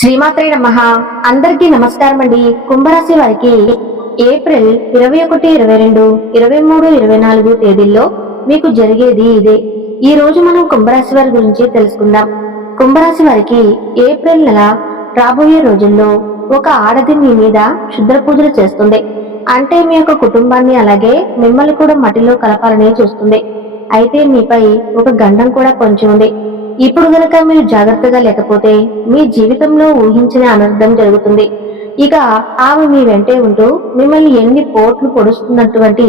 శ్రీమాత్రే నమః. అందరికీ నమస్కారం అండి. కుంభరాశి వారికి ఏప్రిల్ 21, 22, 23, 24 తేదీల్లో మీకు జరిగేది ఇదే. ఈ రోజు మనం కుంభరాశి వారి గురించి తెలుసుకుందాం. కుంభరాశి వారికి ఏప్రిల్ నెల రాబోయే రోజుల్లో ఒక ఆడది మీ మీద క్షుద్ర పూజలు చేస్తుంది. అంటే మీ యొక్క కుటుంబాన్ని అలాగే మిమ్మల్ని కూడా మట్టిలో కలపాలని చూస్తుంది. అయితే మీపై ఒక గండం కూడా పొంచి ఉంది. ఇప్పుడు గనక మీరు జాగ్రత్తగా లేకపోతే మీ జీవితంలో ఊహించిన అనర్థం జరుగుతుంది. ఇక ఆమె మీ వెంటే ఉంటూ మిమ్మల్ని ఎన్ని పోట్లు పొడుస్తున్నటువంటి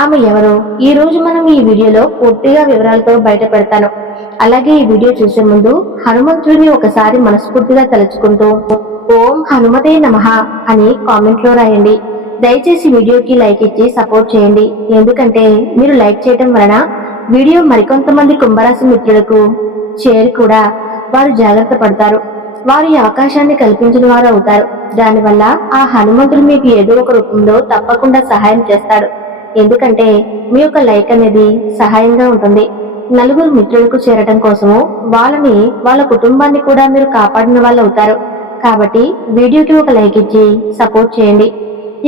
ఆమె ఎవరో ఈ రోజు మనం ఈ వీడియోలో పూర్తిగా వివరాలతో బయట పెడతాను. అలాగే ఈ వీడియో చూసే ముందు హనుమంతుడిని ఒకసారి మనస్ఫూర్తిగా తలుచుకుంటూ ఓం హనుమతే నమః అని కామెంట్ లో రాయండి. దయచేసి వీడియోకి లైక్ ఇచ్చి సపోర్ట్ చేయండి. ఎందుకంటే మీరు లైక్ చేయడం వలన వీడియో మరికొంతమంది కుంభరాశి మిత్రులకు చేరి కూడా వారు జాగ్రత్త పడతారు. వారి అవకాశాన్ని కల్పించిన వారు అవుతారు. దానివల్ల ఆ హనుమంతుడు మీకు ఏదో ఒక రూపంలో తప్పకుండా సహాయం చేస్తాడు. ఎందుకంటే మీ యొక్క లైక్ అనేది సహాయంగా ఉంటుంది. నలుగురు మిత్రులకు చేరటం కోసము వాళ్ళని వాళ్ళ కుటుంబాన్ని కూడా మీరు కాపాడిన వాళ్ళు అవుతారు. కాబట్టి వీడియోకి ఒక లైక్ ఇచ్చి సపోర్ట్ చేయండి.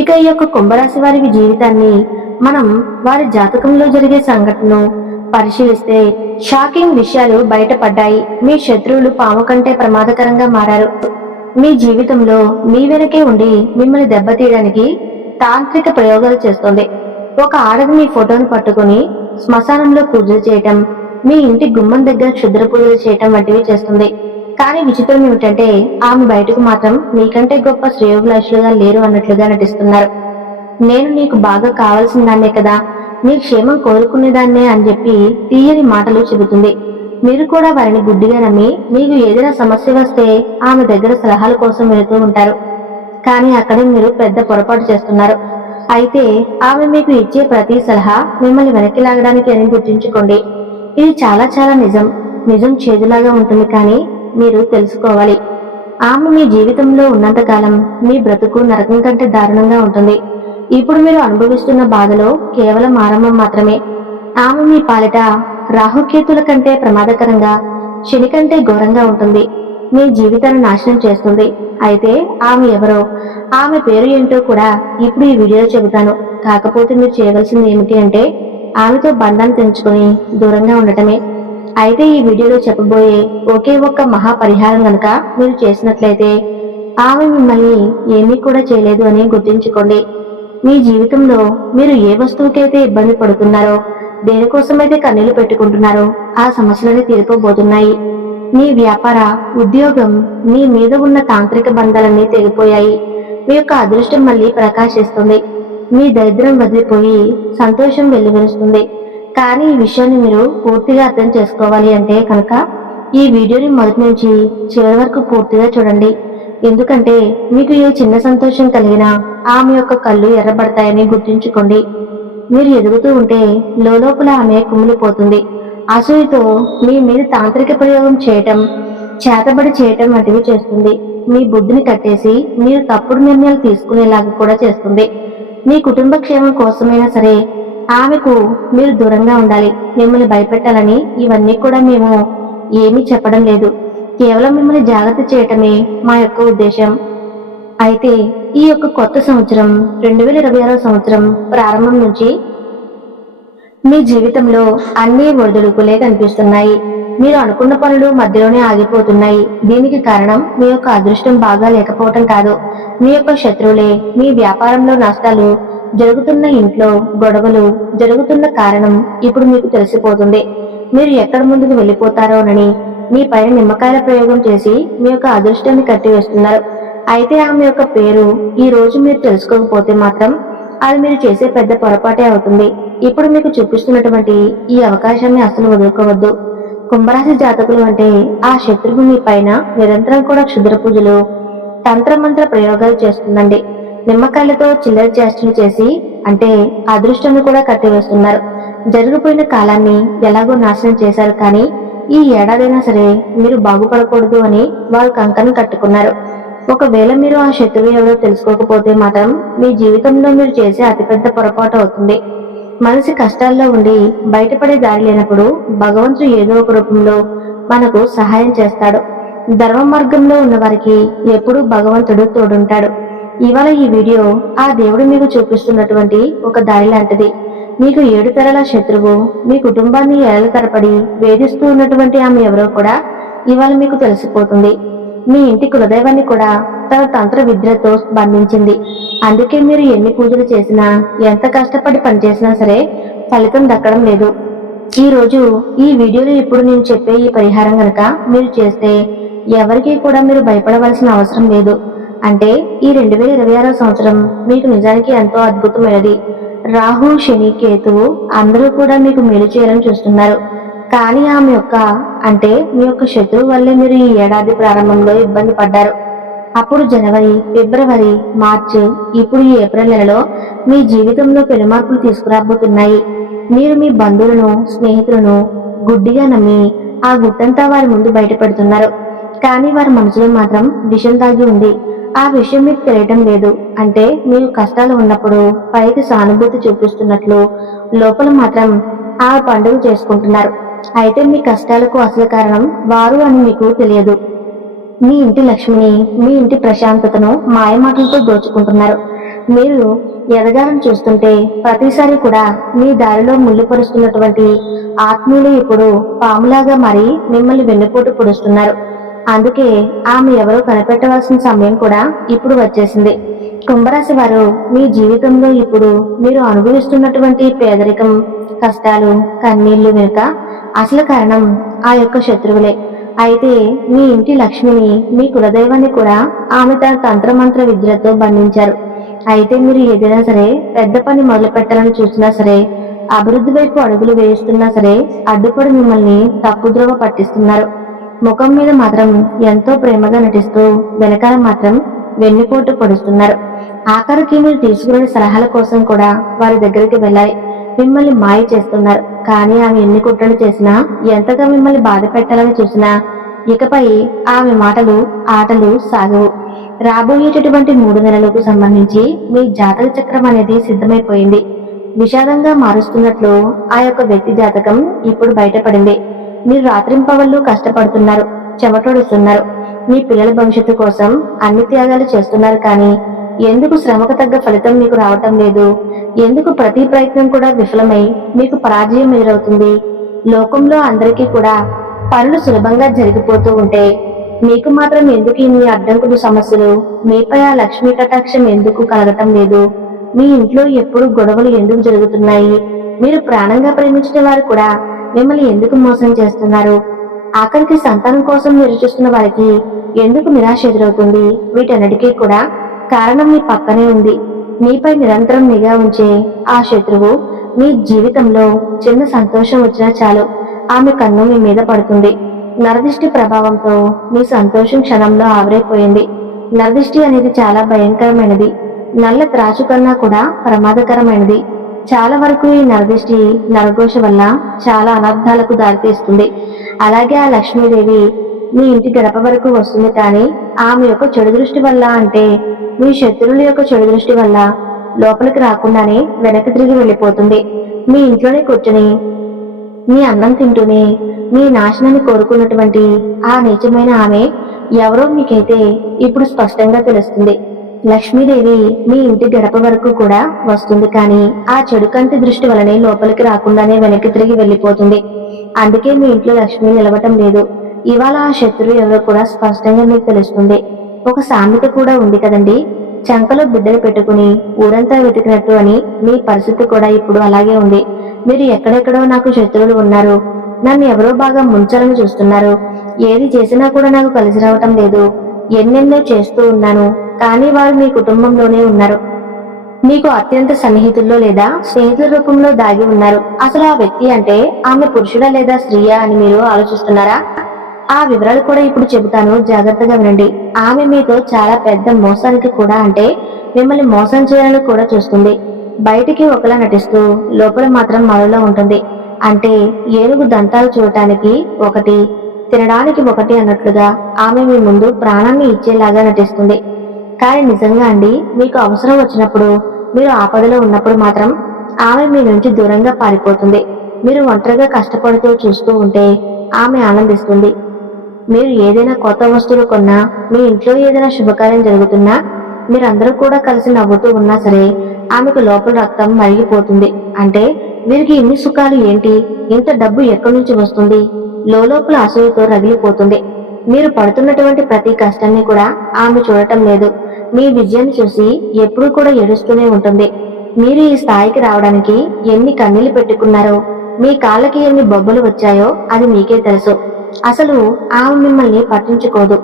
ఇక ఈ యొక్క కుంభరాశి వారి జీవితాన్ని మనం వారి జాతకంలో జరిగే సంఘటనను పరిశీలిస్తే షాకింగ్ విషయాలు బయటపడ్డాయి. మీ శత్రువులు పాము కంటే ప్రమాదకరంగా మారారు. మీ జీవితంలో మీ వెనకే ఉండి మిమ్మల్ని దెబ్బతీయడానికి తాంత్రిక ప్రయోగాలు చేస్తోంది. ఒక ఆడది మీ ఫోటోను పట్టుకుని శ్మశానంలో పూజలు చేయటం, మీ ఇంటి గుమ్మం దగ్గర క్షుద్ర పూజలు చేయటం వంటివి చేస్తుంది. కానీ విచిత్రం ఏమిటంటే ఆమె బయటకు మాత్రం మీకంటే గొప్ప శ్రేయోభిలాషులుగా లేరు అన్నట్లుగా నటిస్తున్నారు. నేను నీకు బాగా కావాల్సిన దాన్నే కదా, నీ క్షేమం కోరుకునేదాన్నే అని చెప్పి తీయని మాటలు చెబుతుంది. మీరు కూడా వారిని గుడ్డిగా నమ్మి మీకు ఏదైనా సమస్య వస్తే ఆమె దగ్గర సలహాల కోసం వెళుతూ ఉంటారు. కానీ అక్కడే మీరు పెద్ద పొరపాటు చేస్తున్నారు. అయితే ఆమె మీకు ఇచ్చే ప్రతి సలహా మిమ్మల్ని వెనక్కి లాగడానికి అని గుర్తుంచుకోండి. ఇది చాలా చాలా నిజం చేదులాగా ఉంటుంది. కానీ మీరు తెలుసుకోవాలి, ఆమె మీ జీవితంలో ఉన్నంతకాలం మీ బ్రతుకు నరకం కంటే దారుణంగా ఉంటుంది. ఇప్పుడు మీరు అనుభవిస్తున్న బాధలో కేవలం ఆరంభం మాత్రమే. ఆమె మీ పాలిట రాహుకేతుల కంటే ప్రమాదకరంగా, శని కంటే ఘోరంగా ఉంటుంది. మీ జీవితాన్ని నాశనం చేస్తుంది. అయితే ఆమె ఎవరో, ఆమె పేరు ఏంటో కూడా ఇప్పుడు ఈ వీడియోలో చెబుతాను. కాకపోతే మీరు చేయవలసింది ఏమిటి అంటే ఆమెతో బంధాన్ని తెంచుకొని దూరంగా ఉండటమే. అయితే ఈ వీడియోలో చెప్పబోయే ఒకే ఒక్క మహా పరిహారం గనుక మీరు చేసినట్లయితే ఆమె మిమ్మల్ని ఏమీ కూడా చేయలేదు అని గుర్తుంచుకోండి. మీ జీవితంలో మీరు ఏ వస్తువుకైతే ఇబ్బంది పడుతున్నారో, దేనికోసమైతే కన్నీళ్లు పెట్టుకుంటున్నారో ఆ సమస్యలన్నీ తీరిపోబోతున్నాయి. మీ వ్యాపార, ఉద్యోగం, మీ మీద ఉన్న తాంత్రిక బంధాలన్నీ తెగిపోయాయి. మీ యొక్క అదృష్టం మళ్ళీ ప్రకాశిస్తుంది. మీ దరిద్రం వదిలిపోయి సంతోషం వెల్లివిరుస్తుంది. కానీ ఈ విషయాన్ని మీరు పూర్తిగా అర్థం చేసుకోవాలి అంటే కనుక ఈ వీడియోని మొదటి నుంచి చివరి వరకు పూర్తిగా చూడండి. ఎందుకంటే మీకు ఏ చిన్న సంతోషం కలిగినా ఆమె యొక్క కళ్ళు ఎర్రబడతాయని గుర్తుంచుకోండి. మీరు ఎదుగుతూ ఉంటే లోపల ఆమె కుమిలిపోతుంది. అసూయతో మీ మీద తాంత్రిక ప్రయోగం చేయటం, చేతబడి చేయటం వంటివి చేస్తుంది. మీ బుద్ధిని కట్టేసి మీరు తప్పుడు నిర్ణయాలు తీసుకునేలాగా కూడా చేస్తుంది. మీ కుటుంబ క్షేమం కోసమైనా సరే ఆమెకు మీరు దూరంగా ఉండాలి. మిమ్మల్ని భయపెట్టాలని ఇవన్నీ కూడా మేము ఏమీ చెప్పడం లేదు. కేవలం మిమ్మల్ని జాగ్రత్త చేయటమే మా యొక్క ఉద్దేశం. అయితే ఈ యొక్క కొత్త సంవత్సరం 2026 సంవత్సరం ప్రారంభం నుంచి మీ జీవితంలో అన్ని ఒడిదుడుకులే కనిపిస్తున్నాయి. మీరు అనుకున్న పనులు మధ్యలోనే ఆగిపోతున్నాయి. దీనికి కారణం మీ యొక్క అదృష్టం బాగా లేకపోవటం కాదు, మీ యొక్క శత్రువులే. మీ వ్యాపారంలో నష్టాలు జరుగుతున్న, ఇంట్లో గొడవలు జరుగుతున్న కారణం ఇప్పుడు మీకు తెలిసిపోతుంది. మీరు ఎక్కడ ముందుకు వెళ్ళిపోతారోనని మీ పైన నిమ్మకాయల ప్రయోగం చేసి మీ యొక్క అదృష్టాన్ని కట్టివేస్తున్నారు. అయితే ఆమె యొక్క పేరు ఈ రోజు మీరు తెలుసుకోకపోతే మాత్రం అది మీరు చేసే పెద్ద పొరపాటే అవుతుంది. ఇప్పుడు మీకు చూపిస్తున్నటువంటి ఈ అవకాశాన్ని అసలు వదులుకోవద్దు. కుంభరాశి జాతకులు అంటే ఆ శత్రువు మీ పైన నిరంతరం కూడా క్షుద్ర పూజలు, తంత్రమంత్ర ప్రయోగాలు చేస్తుందండి. నిమ్మకాయలతో చిల్లర చేష్టలు చేసి అంటే అదృష్టాన్ని కూడా కట్టివేస్తున్నారు. జరిగిపోయిన కాలాన్ని ఎలాగో నాశనం చేశారు. కానీ ఈ ఏడాదైనా సరే మీరు బాగుపడకూడదు అని వారు కంకణం కట్టుకున్నారు. ఒకవేళ మీరు ఆ శత్రువు ఎవరో తెలుసుకోకపోతే మాత్రం మీ జీవితంలో మీరు చేసే అతిపెద్ద పొరపాటు అవుతుంది. మనిషి కష్టాల్లో ఉండి బయటపడే దారి లేనప్పుడు భగవంతుడు ఏదో ఒక రూపంలో మనకు సహాయం చేస్తాడు. ధర్మ మార్గంలో ఉన్న వారికి ఎప్పుడూ భగవంతుడు తోడుంటాడు. ఇవాళ ఈ వీడియో ఆ దేవుడు మీకు చూపిస్తున్నటువంటి ఒక దారి లాంటిది. మీకు 7 తరాల శత్రువు మీ కుటుంబాన్ని ఏళ్ల తరబడి వేధిస్తూ ఉన్నటువంటి ఆమె ఎవరో కూడా ఇవాళ మీకు తెలిసిపోతుంది. మీ ఇంటి కులదైవాన్ని కూడా తన తంత్ర విద్యతో బంధించింది. అందుకే మీరు ఎన్ని పూజలు చేసినా, ఎంత కష్టపడి పనిచేసినా సరే ఫలితం దక్కడం లేదు. ఈ రోజు ఈ వీడియోలో ఇప్పుడు నేను చెప్పే ఈ పరిహారం గనక మీరు చేస్తే ఎవరికి కూడా మీరు భయపడవలసిన అవసరం లేదు. అంటే ఈ 2026 సంవత్సరం మీకు నిజానికి ఎంతో అద్భుతమైనది. రాహు, శని, కేతువు అందరూ కూడా మీకు మేలు చేయాలని చూస్తున్నారు. కానీ ఆమె యొక్క అంటే మీ యొక్క శత్రువు వల్లే మీరు ఈ ఏడాది ప్రారంభంలో ఇబ్బంది పడ్డారు. అప్పుడు జనవరి, ఫిబ్రవరి, మార్చి, ఇప్పుడు ఈ ఏప్రిల్ నెలలో మీ జీవితంలో పెనుమార్పులు తీసుకురాబోతున్నాయి. మీరు మీ బంధువులను, స్నేహితులను గుడ్డిగా నమ్మి ఆ గుట్టంతా వారి ముందు బయట పెడుతున్నారు. కానీ వారి మనసులో మాత్రం విషం దాగి ఉంది. ఆ విషయం మీకు తెలియటం లేదు. అంటే మీకు కష్టాలు ఉన్నప్పుడు పైకి సానుభూతి చూపిస్తున్నట్లు లోపల మాత్రం ఆ పండుగ చేసుకుంటున్నారు. అయితే మీ కష్టాలకు అసలు కారణం వారు అని మీకు తెలియదు. మీ ఇంటి లక్ష్మిని, మీ ఇంటి ప్రశాంతతను మాయమాటలతో దోచుకుంటున్నారు. మీరు ఎదగాలని చూస్తుంటే ప్రతిసారి కూడా మీ దారిలో ముళ్ళు పరుస్తున్నటువంటి ఆత్మీయులు ఇప్పుడు పాములాగా మారి మిమ్మల్ని వెన్నుపోటు పొడుస్తున్నారు. అందుకే ఆమె ఎవరో కనిపెట్టవలసిన సమయం కూడా ఇప్పుడు వచ్చేసింది. కుంభరాశి వారు మీ జీవితంలో ఇప్పుడు మీరు అనుభవిస్తున్నటువంటి పేదరికం, కష్టాలు, కన్నీళ్లు వెనుక అసలు కారణం ఆ యొక్క శత్రువులే. అయితే మీ ఇంటి లక్ష్మిని, మీ కులదైవాన్ని కూడా ఆమె తన తంత్రమంత్ర విద్యలతో బంధించారు. అయితే మీరు ఏదైనా సరే పెద్ద పని మొదలు పెట్టాలని చూసినా సరే, అభివృద్ధి వైపు అడుగులు వేయిస్తున్నా సరే అడ్డుపడి మిమ్మల్ని తప్పుద్రోవ పట్టిస్తున్నారు. ముఖం మీద మాత్రం ఎంతో ప్రేమగా నటిస్తూ వెనకాల మాత్రం వెన్నుపోటు పొడుస్తున్నారు. ఆఖరికి మీరు తీసుకునే సలహాల కోసం కూడా వారి దగ్గరికి వెళ్ళాలి. మిమ్మల్ని మాయ చేస్తున్నారు. కానీ ఆమె ఎన్ని కుట్రలు చేసినా, ఎంతగా మిమ్మల్ని బాధ పెట్టాలని చూసినా ఇకపై ఆమె మాటలు, ఆటలు సాగవు. రాబోయేటటువంటి 3 నెలలకు సంబంధించి మీ జాతక చక్రం అనేది సిద్ధమైపోయింది. విషాదంగా మారుస్తున్నట్లు ఆ యొక్క వ్యక్తి జాతకం ఇప్పుడు బయటపడింది. మీరు రాత్రింపవళ్ళు కష్టపడుతున్నారు, చెమటోడుస్తున్నారు. మీ పిల్లల భవిష్యత్తు కోసం అన్ని త్యాగాలు చేస్తున్నారు. కానీ ఎందుకు శ్రమకు తగ్గ ఫలితం మీకు రావటం లేదు? ఎందుకు ప్రతి ప్రయత్నం కూడా విఫలమై మీకు పరాజయం ఎదురవుతుంది? లోకంలో అందరికీ కూడా పనులు సులభంగా జరిగిపోతూ ఉంటే మీకు మాత్రం ఎందుకు ఇన్ని అడ్డంకులు, సమస్యలు? మీపై ఆ లక్ష్మీ కటాక్షం ఎందుకు కలగటం లేదు? మీ ఇంట్లో ఎప్పుడు గొడవలు ఎందుకు జరుగుతున్నాయి? మీరు ప్రాణంగా ప్రేమించిన వారు కూడా మిమ్మల్ని ఎందుకు మోసం చేస్తున్నారు? ఆఖరికి సంతానం కోసం మీరు చూస్తున్న వారికి ఎందుకు నిరాశ ఎదురవుతుంది? వీటన్నిటికీ కూడా కారణం మీ పక్కనే ఉంది. మీపై నిరంతరం నిఘా ఉంచే ఆ శత్రువు మీ జీవితంలో చిన్న సంతోషం వచ్చినా చాలు ఆమె కన్ను మీ మీద పడుతుంది. నరదిష్టి ప్రభావంతో మీ సంతోషం క్షణంలో ఆవిరైపోయింది. నరదిష్టి అనేది చాలా భయంకరమైనది. నల్ల త్రాచు కన్నా కూడా ప్రమాదకరమైనది. చాలా వరకు ఈ నరదిష్టి, నరఘోష వల్ల చాలా అనర్థాలకు దారితీస్తుంది. అలాగే ఆ లక్ష్మీదేవి మీ ఇంటి గడప వరకు వస్తుంది. కానీ ఆమె యొక్క చెడు దృష్టి వల్ల, అంటే మీ శత్రువుల యొక్క చెడు దృష్టి వల్ల లోపలికి రాకుండానే వెనక్కి తిరిగి వెళ్ళిపోతుంది. మీ ఇంట్లోనే కూర్చొని మీ అన్నం తింటూనే మీ నాశనాన్ని కోరుకున్నటువంటి ఆ నీచమైన ఆమె ఎవరో మీకైతే ఇప్పుడు స్పష్టంగా తెలుస్తుంది. లక్ష్మీదేవి మీ ఇంటి గడప వరకు కూడా వస్తుంది. కానీ ఆ చెడు కంటి దృష్టి వలనే లోపలికి రాకుండానే వెనక్కి తిరిగి వెళ్ళిపోతుంది. అందుకే మీ ఇంట్లో లక్ష్మి నిలవటం లేదు. ఇవాళ ఆ శత్రువు ఎవరో కూడా స్పష్టంగా మీకు తెలుస్తుంది. ఒక సామెత కూడా ఉంది కదండి, చంకలో బిడ్డలు పెట్టుకుని ఊరంతా వెతికినట్టు అని. మీ పరిస్థితి కూడా ఇప్పుడు అలాగే ఉంది. మీరు ఎక్కడెక్కడో నాకు శత్రువులు ఉన్నారు, నన్ను ఎవరో బాగా ముంచాలని చూస్తున్నారు, ఏది చేసినా కూడా నాకు కలిసి రావటం లేదు, ఎన్నెన్నో చేస్తూ ఉన్నాను, కానీ వారు మీ కుటుంబంలోనే ఉన్నారు. మీకు అత్యంత సన్నిహితుల్లో లేదా స్నేహితుల రూపంలో దాగి ఉన్నారు. అసలు ఆ వ్యక్తి అంటే ఆమె పురుషుడా లేదా స్త్రీయా అని మీరు ఆలోచిస్తున్నారా? ఆ వివరాలు కూడా ఇప్పుడు చెబుతాను, జాగ్రత్తగా వినండి. ఆమె మీతో చాలా పెద్ద మోసానికి కూడా, అంటే మిమ్మల్ని మోసం చేయాలని కూడా చూస్తుంది. బయటికి ఒకలా నటిస్తూ లోపల మాత్రం మరోలా ఉంటుంది. అంటే ఏనుగు దంతాలు చూడటానికి ఒకటి, తినడానికి ఒకటి అన్నట్లుగా ఆమె మీ ముందు ప్రాణాన్ని ఇచ్చేలాగా నటిస్తుంది. కానీ నిజంగా అండి, మీకు అవసరం వచ్చినప్పుడు, మీరు ఆపదలో ఉన్నప్పుడు మాత్రం ఆమె మీ నుంచి దూరంగా పారిపోతుంది. మీరు ఒంటరిగా కష్టపడుతూ చూస్తూ ఉంటే ఆమె ఆనందిస్తుంది. మీరు ఏదైనా కొత్త వస్తువులు కొన్నా, మీ ఇంట్లో ఏదైనా శుభకార్యం జరుగుతున్నా, మీరందరూ కూడా కలిసి నవ్వుతూ ఉన్నా సరే ఆమెకు లోపల రక్తం మరిగిపోతుంది. అంటే వీరికి ఇన్ని సుఖాలు ఏంటి, ఇంత డబ్బు ఎక్కడి నుంచి వస్తుంది, లోపల అసూయతో రగిలిపోతుంది. మీరు పడుతున్నటువంటి ప్రతి కష్టాన్ని కూడా ఆమె చూడటం లేదు. మీ విజయాన్ని చూసి ఎప్పుడూ కూడా ఏడుస్తూనే ఉంటుంది. మీరు ఈ స్థాయికి రావడానికి ఎన్ని కన్నీళ్లు పెట్టుకున్నారో, మీ కాళ్ళకి ఎన్ని బొబ్బలు వచ్చాయో అది మీకే తెలుసు. అసలు ఆమె మిమ్మల్ని పట్టించుకోదు.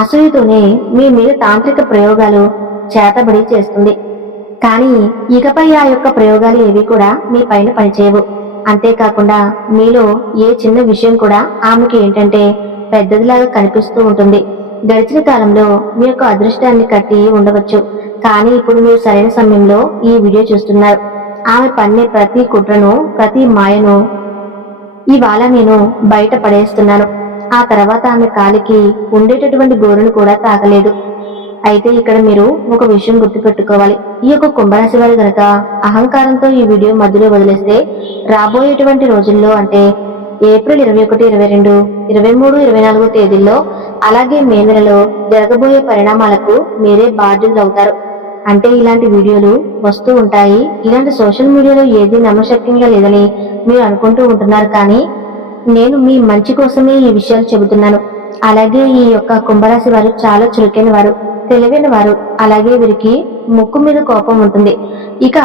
అసూయతోనే మీ మీద తాంత్రిక ప్రయోగాలు చేతబడి చేస్తుంది. కానీ ఇకపై ఆ యొక్క ప్రయోగాలు ఏవి కూడా మీ పైన పనిచేయవు. అంతేకాకుండా మీలో ఏ చిన్న విషయం కూడా ఆమెకి ఏంటంటే పెద్దదిలాగా కనిపిస్తూ ఉంటుంది. గడిచిన కాలంలో మీ యొక్క అదృష్టాన్ని కట్టి ఉండవచ్చు, కానీ ఇప్పుడు మీరు సరైన సమయంలో ఈ వీడియో చూస్తున్నారు. ఆమె పన్నే ప్రతి కుట్రను, ప్రతి మాయను ఇవాళ నేను బయట పడేస్తున్నాను. ఆ తర్వాత ఆమె కాలికి ఉండేటటువంటి గోరును కూడా తాకలేదు. అయితే ఇక్కడ మీరు ఒక విషయం గుర్తుపెట్టుకోవాలి. ఈ యొక్క కుంభరాశి వారు గనక అహంకారంతో ఈ వీడియో మధ్యలో వదిలేస్తే రాబోయేటువంటి రోజుల్లో, అంటే ఏప్రిల్ 21, 22, 23, 24 తేదీల్లో, అలాగే మే నెలలో జరగబోయే పరిణామాలకు మీరే బాధ్యులు అవుతారు. అంటే ఇలాంటి వీడియోలు వస్తూ ఉంటాయి. ఇలాంటి సోషల్ మీడియాలో ఏది నమ్మశక్యంగా లేదని మీరు అనుకుంటూ ఉంటున్నారు, కానీ నేను మీ మంచి కోసమే ఈ విషయాలు చెబుతున్నాను. అలాగే ఈ యొక్క కుంభరాశి వారు చాలా చురుకైన వారు, తెలివైన వారు. అలాగే వీరికి ముక్కు మీద కోపం ఉంటుంది. ఇక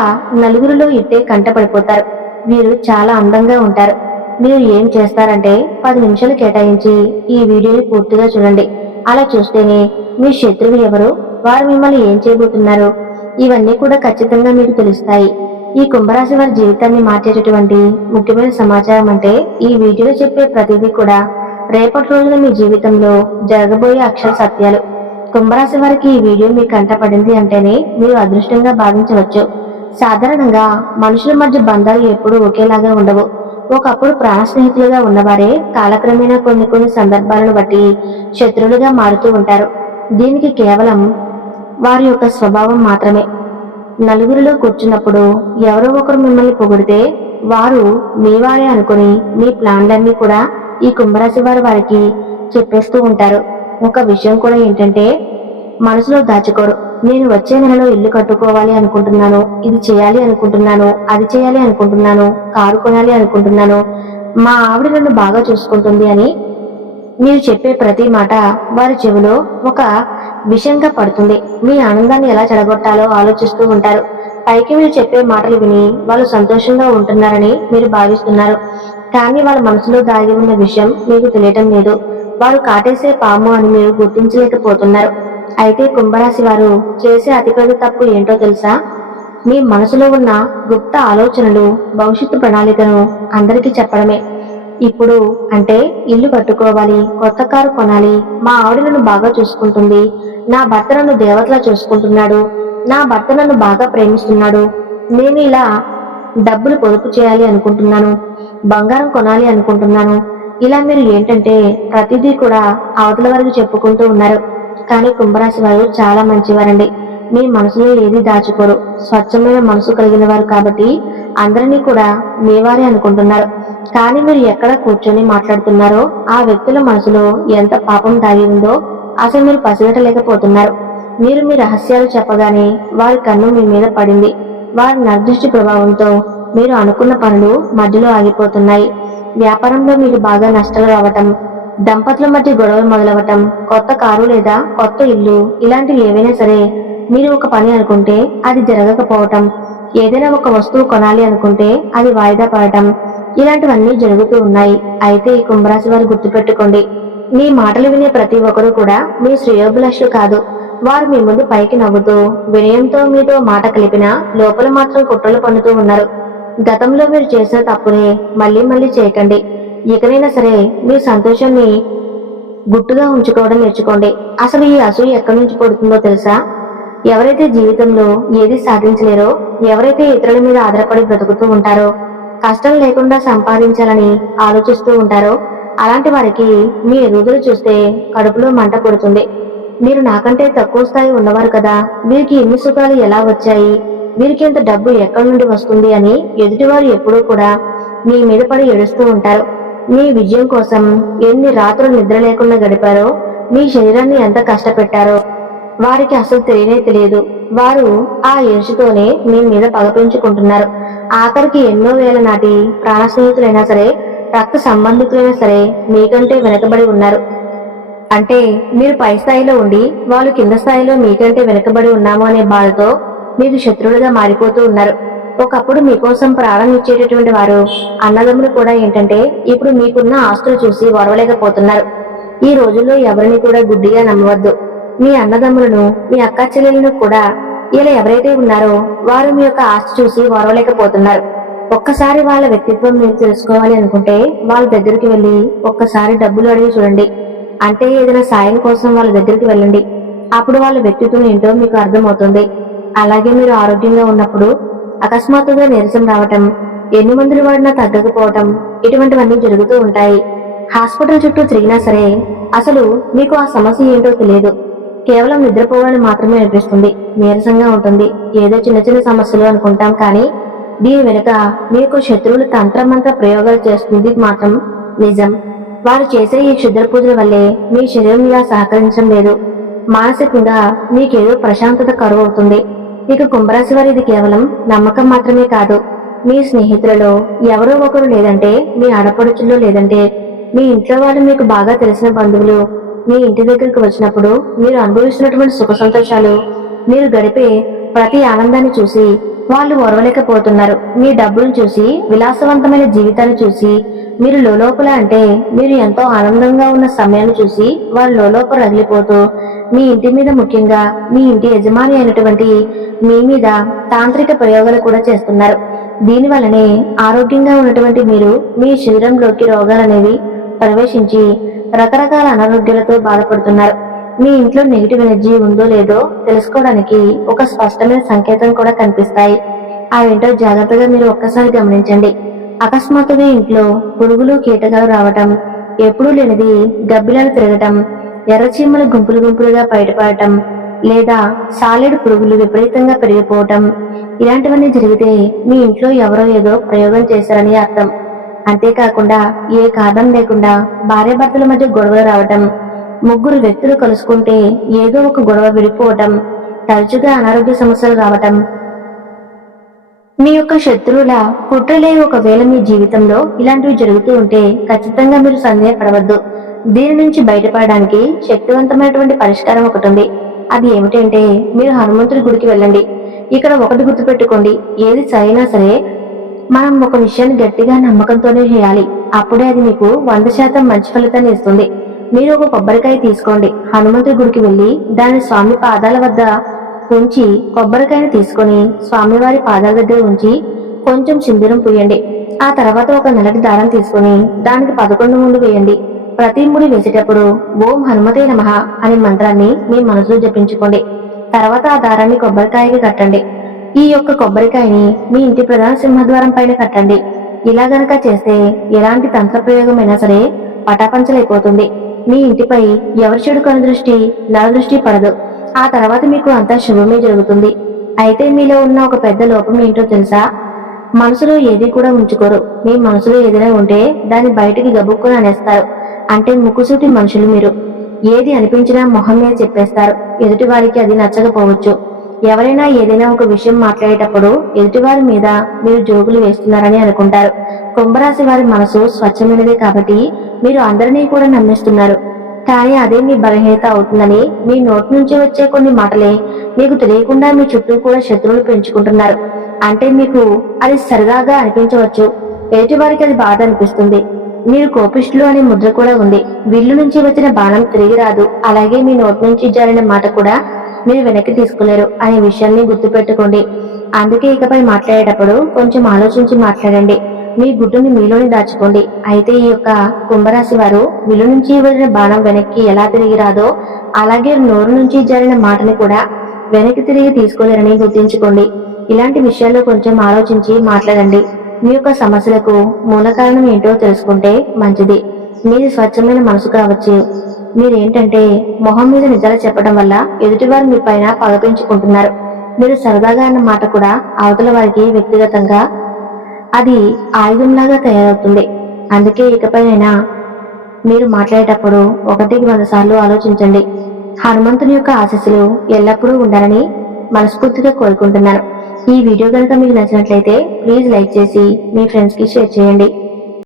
నలుగురిలో ఇట్టే కంటపడిపోతారు. వీరు చాలా అందంగా ఉంటారు. మీరు ఏం చేస్తారంటే 10 నిమిషాలు కేటాయించి ఈ వీడియోని పూర్తిగా చూడండి. అలా చూస్తేనే మీ శత్రువు ఎవరు, వారు మిమ్మల్ని ఏం చేయబోతున్నారు, ఇవన్నీ కూడా ఖచ్చితంగా మీకు తెలుస్తాయి. ఈ కుంభరాశి వారి జీవితాన్ని మార్చేటటువంటి ముఖ్యమైన సమాచారం అంటే ఈ వీడియోలో చెప్పే ప్రతిదీ కూడా రేపటి రోజున మీ జీవితంలో జరగబోయే అక్షర సత్యాలు. కుంభరాశి వారికి ఈ వీడియో మీకు కంటపడింది అంటేనే మీరు అదృష్టంగా భావించవచ్చు. సాధారణంగా మనుషుల మధ్య బంధాలు ఎప్పుడూ ఒకేలాగా ఉండవు. ఒకప్పుడు ప్రాణ స్నేహితులుగా ఉన్నవారే కాలక్రమేణా కొన్ని సందర్భాలను బట్టి శత్రువులుగా మారుతూ ఉంటారు. దీనికి కేవలం వారి యొక్క స్వభావం మాత్రమే. నలుగురిలో కూర్చున్నప్పుడు ఎవరో ఒకరు మిమ్మల్ని పొగిడితే వారు మీ వారే అనుకుని మీ ప్లాన్లన్నీ కూడా ఈ కుంభరాశి వారికి చెప్పేస్తూ ఉంటారు. ఒక విషయం కూడా ఏంటంటే మనసులో దాచుకోరు. నేను వచ్చే నెలలో ఇల్లు కట్టుకోవాలి అనుకుంటున్నాను, ఇది చేయాలి అనుకుంటున్నాను, అది చేయాలి అనుకుంటున్నాను, కారు కొనాలి అనుకుంటున్నాను, మా ఆవిడ నన్ను బాగా చూసుకుంటుంది అని మీరు చెప్పే ప్రతి మాట వారి చెవిలో ఒక విషంగా పడుతుంది. మీ ఆనందాన్ని ఎలా చెడగొట్టాలో ఆలోచిస్తూ ఉంటారు. పైకి మీరు చెప్పే మాటలు విని వాళ్ళు సంతోషంగా ఉంటున్నారని మీరు భావిస్తున్నారు, కానీ వాళ్ళ మనసులో దాగి ఉన్న విషయం మీకు తెలియటం లేదు. వారు కాటేసే పాము అని మీరు గుర్తించలేకపోతున్నారు. అయితే కుంభరాశి వారు చేసే అతిపెద్ద తప్పు ఏంటో తెలుసా? మీ మనసులో ఉన్న గుప్త ఆలోచనలు, భవిష్యత్తు ప్రణాళికను అందరికీ చెప్పడమే. ఇప్పుడు అంటే ఇల్లు కట్టుకోవాలి, కొత్త కారు కొనాలి, మా ఆవిడ నన్ను బాగా చూసుకుంటుంది, నా భర్త నన్ను దేవతలా చూసుకుంటున్నాడు, నా భర్త నన్ను బాగా ప్రేమిస్తున్నాడు, నేను ఇలా డబ్బులు పొదుపు చేయాలి అనుకుంటున్నాను, బంగారం కొనాలి అనుకుంటున్నాను. ఇలా మీరు ఏంటంటే ప్రతిదీ కూడా అవతల వరకు చెప్పుకుంటూ ఉన్నారు. కానీ కుంభరాశి వారు చాలా మంచివారండి. మీ మనసులో ఏది దాచుకోరు. స్వచ్ఛమైన మనసు కలిగిన వారు కాబట్టి అందరినీ కూడా మీ వారే అనుకుంటున్నారు. కానీ మీరు ఎక్కడ కూర్చొని మాట్లాడుతున్నారో ఆ వ్యక్తుల మనసులో ఎంత పాపం దాగి ఉందో అసలు మీరు పసిగట్టలేకపోతున్నారు. మీరు మీ రహస్యాలు చెప్పగానే వారి కన్ను మీ మీద పడింది. వారి నిర్దిష్ట ప్రభావంతో మీరు అనుకున్న పనులు మధ్యలో ఆగిపోతున్నాయి. వ్యాపారంలో మీకు బాగా నష్టాలు రావటం, దంపతుల మధ్య గొడవలు మొదలవటం, కొత్త కారు లేదా కొత్త ఇల్లు, ఇలాంటివి ఏవైనా సరే మీరు ఒక పని అనుకుంటే అది జరగకపోవటం, ఏదైనా ఒక వస్తువు కొనాలి అనుకుంటే అది వాయిదా పడటం, ఇలాంటివన్నీ జరుగుతూ ఉన్నాయి. అయితే ఈ కుంభరాశి వారు గుర్తుపెట్టుకోండి, మీ మాటలు వినే ప్రతి ఒక్కరూ కూడా మీ శ్రేయోభిలాషులు కాదు. వారు మీ ముందు పైకి నవ్వుతూ వినయంతో మీతో మాట కలిపినా లోపల మాత్రం కుట్రలు పన్నుతూ ఉన్నారు. గతంలో మీరు చేసిన తప్పునే మళ్ళీ చేయకండి. ఇకనైనా సరే మీ సంతోషాన్ని గుట్టుగా ఉంచుకోవడం నేర్చుకోండి. అసలు ఈ అసూయ ఎక్కడి నుంచి పుడుతుందో తెలుసా? ఎవరైతే జీవితంలో ఏది సాధించలేరో, ఎవరైతే ఇతరుల మీద ఆధారపడి బ్రతుకుతూ ఉంటారో, కష్టం లేకుండా సంపాదించాలని ఆలోచిస్తూ ఉంటారో, అలాంటి వారికి మీ ఎదుగుదల చూస్తే కడుపులో మంట పుడుతుంది. మీరు నాకంటే తక్కువ స్థాయి ఉన్నవారు కదా, వీరికి ఎన్ని సుఖాలు ఎలా వచ్చాయి, వీరికి ఇంత డబ్బు ఎక్కడి నుండి వస్తుంది అని ఎదుటివారు ఎప్పుడూ కూడా మీ మీద పడి ఏడుస్తూ ఉంటారు. మీ విజయం కోసం ఎన్ని రాత్రులు నిద్ర లేకుండా గడిపారో, మీ శరీరాన్ని ఎంత కష్టపెట్టారో వారికి అసలు తెలియదు. వారు ఆ ఈర్ష్యతోనే మీ మీద పగ పెంచుకుంటున్నారు. ఆఖరికి ఎన్నో వేల నాటి ప్రాణ స్నేహితులైనా సరే, రక్త సంబంధికులైనా సరే మీకంటే వెనకబడి ఉన్నారు. అంటే మీరు పై స్థాయిలో ఉండి వాళ్ళు కింద స్థాయిలో మీకంటే వెనకబడి ఉన్నాము అనే బాధతో మీకు శత్రువులుగా మారిపోతూ ఉన్నారు. ఒకప్పుడు మీకోసం ప్రాణం ఇచ్చేటటువంటి వారు అన్నదమ్ములు కూడా ఏంటంటే ఇప్పుడు మీకున్న ఆస్తులు చూసి ఓర్వలేకపోతున్నారు. ఈ రోజుల్లో ఎవరిని కూడా గుడ్డిగా నమ్మవద్దు. మీ అన్నదమ్ములను, మీ అక్క చెల్లెలను కూడా ఇలా ఎవరైతే ఉన్నారో వారు మీ యొక్క ఆస్తి చూసి ఓర్వలేకపోతున్నారు. ఒక్కసారి వాళ్ళ వ్యక్తిత్వం మీరు తెలుసుకోవాలి అనుకుంటే వాళ్ళ దగ్గరికి వెళ్ళి ఒక్కసారి డబ్బులు అడిగి చూడండి. అంటే ఏదైనా సాయం కోసం వాళ్ళ దగ్గరికి వెళ్ళండి. అప్పుడు వాళ్ళ వ్యక్తిత్వం ఏంటో మీకు అర్థమవుతుంది. అలాగే మీరు ఆరోగ్యంగా ఉన్నప్పుడు అకస్మాత్తుగా నీరసం రావటం, ఎన్ని మందులు వాడినా తగ్గకపోవటం, ఇటువంటివన్నీ జరుగుతూ ఉంటాయి. హాస్పిటల్ చుట్టూ తిరిగినా సరే అసలు మీకు ఆ సమస్య ఏంటో తెలియదు. కేవలం నిద్రపోవాలని మాత్రమే అనిపిస్తుంది. నీరసంగా ఉంటుంది. ఏదో చిన్న చిన్న సమస్యలు అనుకుంటాం, కానీ దీని వెనుక మీకు శత్రువులు తంత్రమంత్ర ప్రయోగాలు చేస్తుంది మాత్రం నిజం. వారు చేసే ఈ క్షుద్ర పూజల వల్లే మీ శరీరం ఇలా సహకరించడం లేదు. మానసికంగా మీకేదో ప్రశాంతత కరువు అవుతుంది. ఇక కుంభరాశి వారు ఇది కేవలం నమ్మకం మాత్రమే కాదు. మీ స్నేహితులలో ఎవరో ఒకరు, లేదంటే మీ ఆడపడుచుల్లో, లేదంటే మీ ఇంట్లో వాళ్ళు, మీకు బాగా తెలిసిన బంధువులు మీ ఇంటి దగ్గరికి వచ్చినప్పుడు మీరు అనుభవిస్తున్నటువంటి సుఖ సంతోషాలు, మీరు గడిపే ప్రతి ఆనందాన్ని చూసి వాళ్ళు ఓర్వలేకపోతున్నారు. మీ డబ్బును చూసి, విలాసవంతమైన జీవితాన్ని చూసి మీరు లోపల, అంటే మీరు ఎంతో ఆనందంగా ఉన్న సమయాన్ని చూసి వాళ్ళు లోపల రగిలిపోతూ మీ ఇంటి మీద, ముఖ్యంగా మీ ఇంటి యజమాని అయినటువంటి మీ మీద తాంత్రిక ప్రయోగాలు కూడా చేస్తున్నారు. దీనివల్లనే ఆరోగ్యంగా ఉన్నటువంటి మీరు మీ శరీరంలోకి రోగాలనేవి ప్రవేశించి రకరకాల అనారోగ్యాలతో బాధపడుతున్నారు. మీ ఇంట్లో నెగిటివ్ ఎనర్జీ ఉందో లేదో తెలుసుకోవడానికి ఒక స్పష్టమైన సంకేతం కూడా కనిపిస్తాయి. అవేంటో జాగ్రత్తగా మీరు ఒక్కసారి గమనించండి. అకస్మాత్తుగా ఇంట్లో పురుగులు, కీటకాలు రావటం, ఎప్పుడూ లేనిది గబ్బిలాలు తిరగటం, ఎర్రచీమలు గుంపులు గుంపులుగా బయటపడటం, లేదా సాలెడు పురుగులు విపరీతంగా పెరిగిపోవటం, ఇలాంటివన్నీ జరిగితే మీ ఇంట్లో ఎవరో ఏదో ప్రయోగం చేశారని అర్థం. అంతేకాకుండా ఏ కారణం లేకుండా భార్యాభర్తల మధ్య గొడవలు రావటం, ముగ్గురు వ్యక్తులు కలుసుకుంటే ఏదో ఒక గొడవ విడిపోవటం, తరచుగా అనారోగ్య సమస్యలు రావటం, మీ యొక్క శత్రువుల కుట్రలే ఒకవేళ మీ జీవితంలో ఇలాంటివి జరుగుతూ ఉంటే ఖచ్చితంగా మీరు సందేహపడవద్దు. దీని నుంచి బయటపడడానికి శక్తివంతమైనటువంటి పరిష్కారం ఒకటి ఉంది. అది ఏమిటంటే మీరు హనుమంతుడి గుడికి వెళ్ళండి. ఇక్కడ ఒకటి గుర్తుపెట్టుకోండి, ఏది సరైనా సరే మనం ఒక విషయాన్ని గట్టిగా నమ్మకంతోనే చేయాలి. అప్పుడే అది మీకు 100% మంచి ఫలితాన్ని ఇస్తుంది. మీరు ఒక కొబ్బరికాయ తీసుకోండి. హనుమంతుడి గుడికి వెళ్ళి దాని స్వామి పాదాల వద్ద ఉంచి, కొబ్బరికాయను తీసుకొని స్వామివారి పాదాల దగ్గర ఉంచి కొంచెం సింధూరం పూయండి. ఆ తర్వాత ఒక నల్లటి దారం తీసుకుని దానికి 11 ముళ్ళు వేయండి. ప్రతి ముడి వేసేటప్పుడు ఓం హనుమతే నమః అనే మంత్రాన్ని మీ మనసులో జపించుకోండి. తర్వాత ఆ దారాన్ని కొబ్బరికాయకి కట్టండి. ఈ యొక్క కొబ్బరికాయని మీ ఇంటి ప్రధాన సింహద్వారం పైన కట్టండి. ఇలా గనక చేస్తే ఎలాంటి తంత్ర ప్రయోగమైనా సరే పటాపంచలైపోతుంది. మీ ఇంటిపై ఎవరి చెడు కనుదృష్టి, నరదృష్టి పడదు. ఆ తర్వాత మీకు అంతా శుభమే జరుగుతుంది. అయితే మీలో ఉన్న ఒక పెద్ద లోపం ఏంటో తెలుసా? మనసులో ఏది కూడా ఉంచుకోరు. మీ మనసులో ఏదైనా ఉంటే దాన్ని బయటికి గబుక్కుని అనేస్తారు. అంటే ముక్కుసూటి మనుషులు మీరు. ఏది అనిపించినా మొహం మీద చెప్పేస్తారు. ఎదుటి వారికి అది నచ్చకపోవచ్చు. ఎవరైనా ఏదైనా ఒక విషయం మాట్లాడేటప్పుడు ఎదుటివారి మీద మీరు జోకులు వేస్తున్నారని అనుకుంటారు. కుంభరాశి వారి మనసు స్వచ్ఛమైనదే కాబట్టి మీరు అందరినీ కూడా నమ్మిస్తున్నారు. కానీ అదే మీ బలహీనత అవుతుందని మీ నోటి నుంచి వచ్చే కొన్ని మాటలే మీకు తెలియకుండా మీ చుట్టూ కూడా శత్రువులు పెంచుకుంటున్నారు. అంటే మీకు అది సరదాగా అనిపించవచ్చు, ఎదుటి వారికి అది బాధ అనిపిస్తుంది. మీరు కోపిష్ఠులు అనే ముద్ర కూడా ఉంది. విల్లు నుంచి వచ్చిన బాణం తిరిగి రాదు. అలాగే మీ నోటి నుంచి జారిన మాట కూడా మీరు వెనక్కి తీసుకోలేరు అనే విషయాన్ని గుర్తుపెట్టుకోండి. అందుకే ఇకపై మాట్లాడేటప్పుడు కొంచెం ఆలోచించి మాట్లాడండి. మీ గుడ్డుని మీలోనే దాచుకోండి. అయితే ఈ యొక్క కుంభరాశి వారు విల్లు నుంచి వెళ్ళిన బాణం వెనక్కి ఎలా తిరిగి రాదో, అలాగే నోరు నుంచి జారిన మాటని కూడా వెనక్కి తిరిగి తీసుకోలేరని గుర్తించుకోండి. ఇలాంటి విషయాల్లో కొంచెం ఆలోచించి మాట్లాడండి. మీ యొక్క సమస్యలకు మూల కారణం ఏంటో తెలుసుకుంటే మంచిది. మీది స్వచ్ఛమైన మనసు కావచ్చు. మీరేంటంటే మొహం మీద నిజాలు చెప్పడం వల్ల ఎదుటివారు మీ పైన పగ పెంచుకుంటున్నారు. మీరు సరదాగా అన్న మాట కూడా అవతల వారికి వ్యక్తిగతంగా అది ఆయుధంలాగా తయారవుతుంది. అందుకే ఇకపైనైనా మీరు మాట్లాడేటప్పుడు 100 సార్లు ఆలోచించండి. హనుమంతుని యొక్క ఆశీస్సులు ఎల్లప్పుడూ ఉండాలని మనస్ఫూర్తిగా కోరుకుంటున్నాను. ఈ వీడియో కనుక మీకు నచ్చినట్లయితే ప్లీజ్ లైక్ చేసి మీ ఫ్రెండ్స్ కి షేర్ చేయండి.